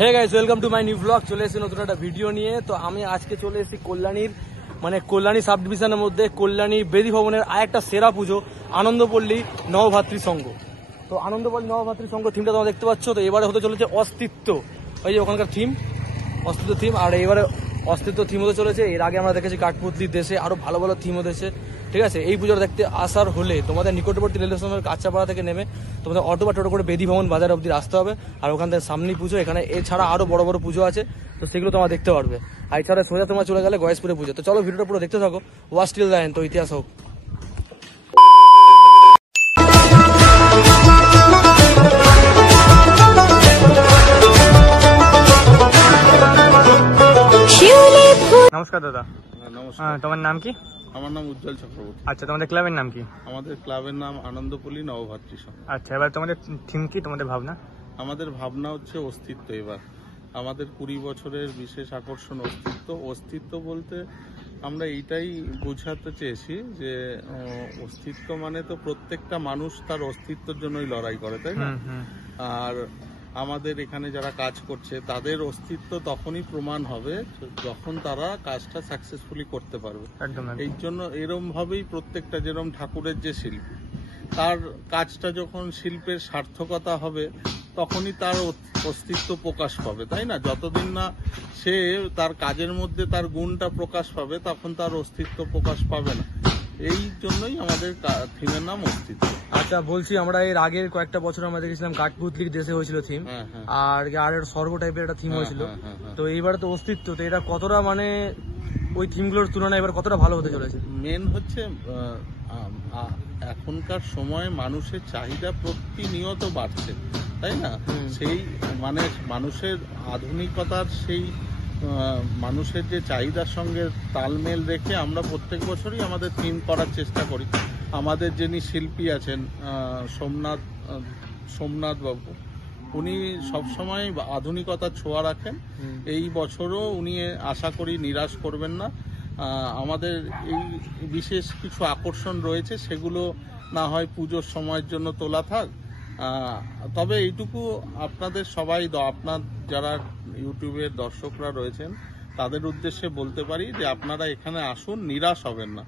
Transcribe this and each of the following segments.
Hey guys, welcome to my new blog. চলে এসেছি নতুন একটা ভিডিও নিয়ে। তো আমি আজকে চলে এসেছি কল্যাণীর কল্যাণী সাব ডিভিশনের মধ্যে কল্যাণী বেদি ভবনের আরেকটা সেরা পুজো আনন্দপল্লী নবভাতৃ সংঘ। তো আনন্দপল্লী নবভাতৃ সংঘ থিমটা তোমরা দেখতে পাচ্ছ। তো এবারে হতে চলেছে অস্তিত্ব, ওই যে ওখানকার থিম অস্তিত্ব থিম। আর এবারে অস্তিত্ব থিম হতে চলেছে। এর আগে আমরা দেখেছি কাঠপুতলির দেশে, আরো ভালো ভালো থিম হতেছে। ঠিক আছে, এই পুজোটা দেখতে আসার হলে তোমাদের নিকটবর্তী রেল স্টেশনের কাঁচাপাড়া থেকে নেমে তোমাদের অটো বা টোটো করে বেদি ভবন বাজার অবধি আসতে হবে। আর ওখান থেকে সামনেই পুজো। এখানে এছাড়া আরো বড় বড় পুজো আছে, তো সেগুলো তোমরা দেখতে পারবে। আর এছাড়া সোজা তোমরা চলে গেলে গয়েশপুরে পুজো। তো চলো ভিডিওটা পুরো দেখতে থাকো। Watch till the end. তো ইতিহাস হোক। নমস্কার দাদা। নমস্কার। তোমার নাম কি? আমার নাম উজ্জ্বল চক্রবর্তী। আচ্ছা, তোমাদের ক্লাবের নাম কি? আমাদের ক্লাবের নাম আনন্দপল্লী নবভাতৃ সংঘ। আচ্ছা, এবার তোমাদের থিম কি, তোমাদের ভাবনা? আমাদের ভাবনা হচ্ছে অস্তিত্ব। এবার আমাদের 20 বছরের বিশেষ আকর্ষণ অস্তিত্ব বলতে আমরা এইটাই বোঝাতে চেয়েছি যে অস্তিত্ব মানে তো প্রত্যেকটা মানুষ তার অস্তিত্বের জন্যই লড়াই করে, তাই না? আর আমাদের এখানে যারা কাজ করছে তাদের অস্তিত্ব তখনই প্রমাণ হবে যখন তারা কাজটা সাকসেসফুলি করতে পারবে। এই জন্য এরম ভাবেই প্রত্যেকটা, যেরকম ঠাকুরের যে শিল্পী, তার কাজটা যখন শিল্পের সার্থকতা হবে তখনই তার অস্তিত্ব প্রকাশ পাবে, তাই না? যতদিন না সে তার কাজের মধ্যে তার গুণটা প্রকাশ পাবে তখন তার অস্তিত্ব প্রকাশ পাবে না। এই জন্যই আমাদের থিমের নাম অস্তিত্ব। আচ্ছা, বলছি আমরা এর আগের কয়েকটা বছর আমরা দেখেছিলাম কাঠপুতলির দেশে হয়েছিল থিম, আর স্বর্গ টাইপের একটা থিম হয়েছিল। তো এইবার তো অস্তিত্ব, তো এটা কতটা ওই থিমগুলোর তুলনায় এবার কতটা ভালো হতে চলেছে? মেন হচ্ছে এখনকার সময়ে মানুষের চাহিদা প্রতিনিয়ত বাড়ছে, তাই না? সেই মানুষের আধুনিকতার সেই মানুষের যে চাহিদার সঙ্গে তালমেল রেখে আমরা প্রত্যেক বছরই আমাদের থিম করার চেষ্টা করি। আমাদের যিনি শিল্পী আছেন সোমনাথ বাবু, উনি সবসময় আধুনিকতার ছোঁয়া রাখেন। এই বছরও উনি আশা করি নিরাশ করবেন না। আমাদের এই বিশেষ কিছু আকর্ষণ রয়েছে, সেগুলো না হয় পুজোর সময়ের জন্য তোলা থাক। তবে এইটুকু আপনাদের আপনার যারা ইউটিউবের দর্শকরা রয়েছেন তাদের উদ্দেশ্যে বলতে পারি যে আপনারা এখানে আসুন, নিরাশ হবেন না।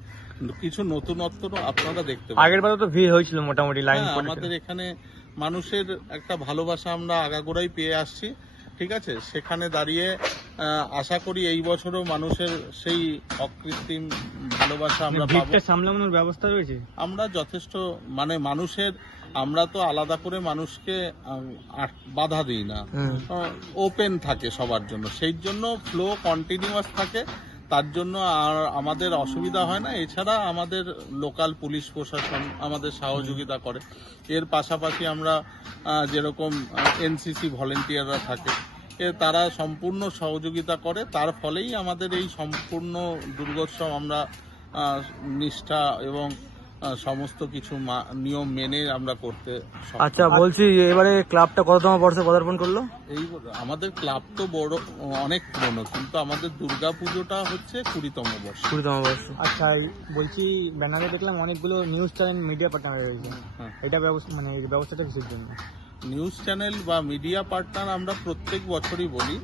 কিছু নতুনত্ব আপনারা দেখতে পাবেন। আগের বার তো ভিড় হয়েছিল মোটামুটি লাইন। আমাদের এখানে মানুষের একটা ভালোবাসা আমরা আগাগোড়াই পেয়ে আসছি, ঠিক আছে? সেখানে দাঁড়িয়ে আশা করি এই বছরও মানুষের সেই অকৃত্রিম ভালোবাসা আমরা পাবো। সামলানোর ব্যবস্থা রয়েছে। আমরা যথেষ্ট মানুষের, আমরা তো আলাদা করে মানুষকে বাধা দিই না, ওপেন থাকে সবার জন্য। সেই জন্য ফ্লো কন্টিনিউয়াস থাকে, তার জন্য আর আমাদের অসুবিধা হয় না। এছাড়া আমাদের লোকাল পুলিশ প্রশাসন আমাদের সহযোগিতা করে। এর পাশাপাশি আমরা যেরকম এনসিসি ভলেন্টিয়াররা থাকে, তারা সম্পূর্ণ সহযোগিতা করে। তার ফলেই আমাদের এই সম্পূর্ণ দুর্গোৎসব আমরা নিষ্ঠা এবং সমস্ত কিছু নিয়ম মেনে আমরা করতে। আচ্ছা, বলছি এবারে ক্লাবটা কততম বর্ষে পদার্পণ করলো? এই আমাদের ক্লাব তো বড়, অনেক পুরনো, কিন্তু আমাদের দুর্গা পুজোটা হচ্ছে 20তম বর্ষ। 20তম বর্ষ। আচ্ছা, বলছি ব্যানারে দেখলাম অনেকগুলো নিউজ চ্যানেল, মিডিয়া পার্টনার রয়েছে। এটা ব্যবস্থাটা কিসের জন্য? নিউজ চ্যানেল বা মিডিয়া পার্টনার আমরা প্রত্যেক বছরই বলি,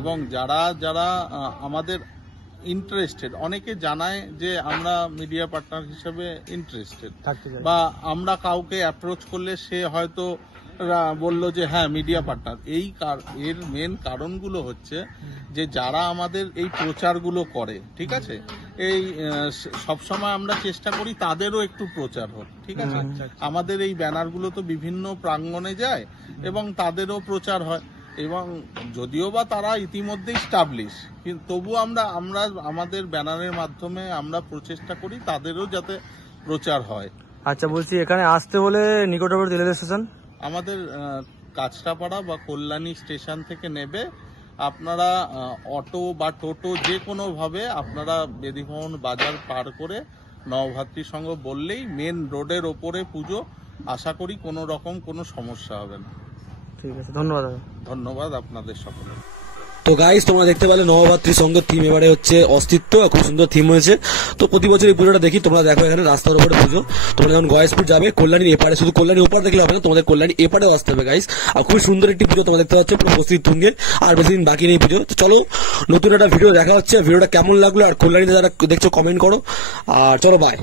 এবং যারা যারা আমাদের ইন্টারেস্টেড, অনেকে জানায় যে আমরা মিডিয়া পার্টনার হিসেবে ইন্টারেস্টেড, বা আমরা কাউকে অ্যাপ্রোচ করলে সে হয়তো বলল যে হ্যাঁ মিডিয়া পার্টনার। এর মেন কারণগুলো হচ্ছে যে যারা আমাদের এই প্রচারগুলো করে, ঠিক আছে, এই সবসময় আমরা চেষ্টা করি তাদেরও একটু প্রচার হোক, ঠিক আছে? আমাদের এই ব্যানারগুলো তো বিভিন্ন প্রাঙ্গণে যায় এবং তাদেরও প্রচার হয়, এবং যদিও বা তারা ইতিমধ্যেই স্টাবলিশ, কিন্তু তবু আমরা আমাদের ব্যানারের মাধ্যমে আমরা প্রচেষ্টা করি তাদেরও যাতে প্রচার হয়। আচ্ছা, বলছি এখানে আসতে হলে নিকটবর্তী রেল স্টেশন আমাদের কাঁচরাপাড়া বা কল্যাণী স্টেশন থেকে নেবে আপনারা অটো বা টোটো যে কোনোভাবে আপনারা বেদি ভবন বাজার পার করে নবভাতৃ সংঘ বললেই মেন রোডের ওপরে পুজো। আশা করি কোনো রকম কোনো সমস্যা হবে না। ঠিক আছে, ধন্যবাদ। ধন্যবাদ আপনাদের সকলে। তো গাইস তোমরা দেখতে পেলে নবভাতৃ সংঘের থিম এবারে হচ্ছে অস্তিত্ব, খুব সুন্দর থিম হয়েছে। তো প্রতি বছর এই পুজোটা দেখি, তোমরা দেখো এখানে রাস্তার উপরে পুজো। তোমরা যখন গয়েশপুর যাবে কল্যাণীর এপারে, শুধু কল্যাণী ওপার দেখলে হবে না, তোমাদের কল্যাণী এপারেও আসতে হবে গাইস। আর খুব সুন্দর একটি পুজো তোমরা দেখতে পাচ্ছ, পুরো প্রস্তুতি তুঙ্গে, আর বেশি দিন বাকি নেই পুজো। তো চলো নতুন একটা ভিডিও দেখা হচ্ছে, ভিডিওটা কেমন লাগলো আর কল্যাণীতে যারা দেখছো কমেন্ট করো, আর চলো বাই।